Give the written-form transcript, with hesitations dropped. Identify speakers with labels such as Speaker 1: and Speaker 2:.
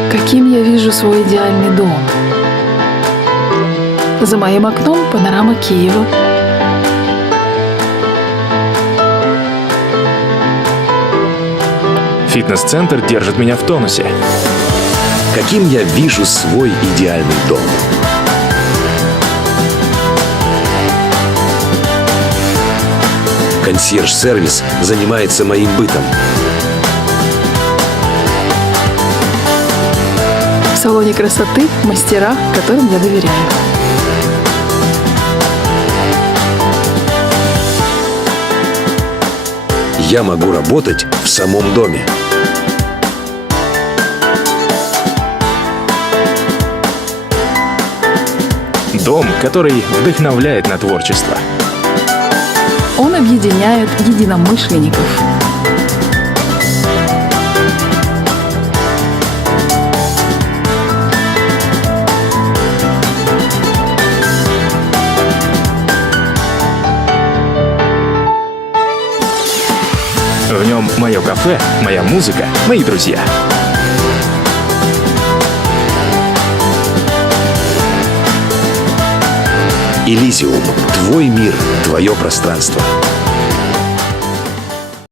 Speaker 1: Каким я вижу свой идеальный дом? За моим окном панорама Киева.
Speaker 2: Фитнес-центр держит меня в тонусе.
Speaker 3: Каким я вижу свой идеальный дом? Консьерж-сервис занимается моим бытом.
Speaker 1: В салоне красоты мастера, которым я доверяю.
Speaker 3: Я могу работать в самом доме.
Speaker 2: Дом, который вдохновляет на творчество.
Speaker 1: Он объединяет единомышленников.
Speaker 2: В нем мое кафе, моя музыка, мои друзья.
Speaker 3: Элизиум. Твой мир, твое пространство.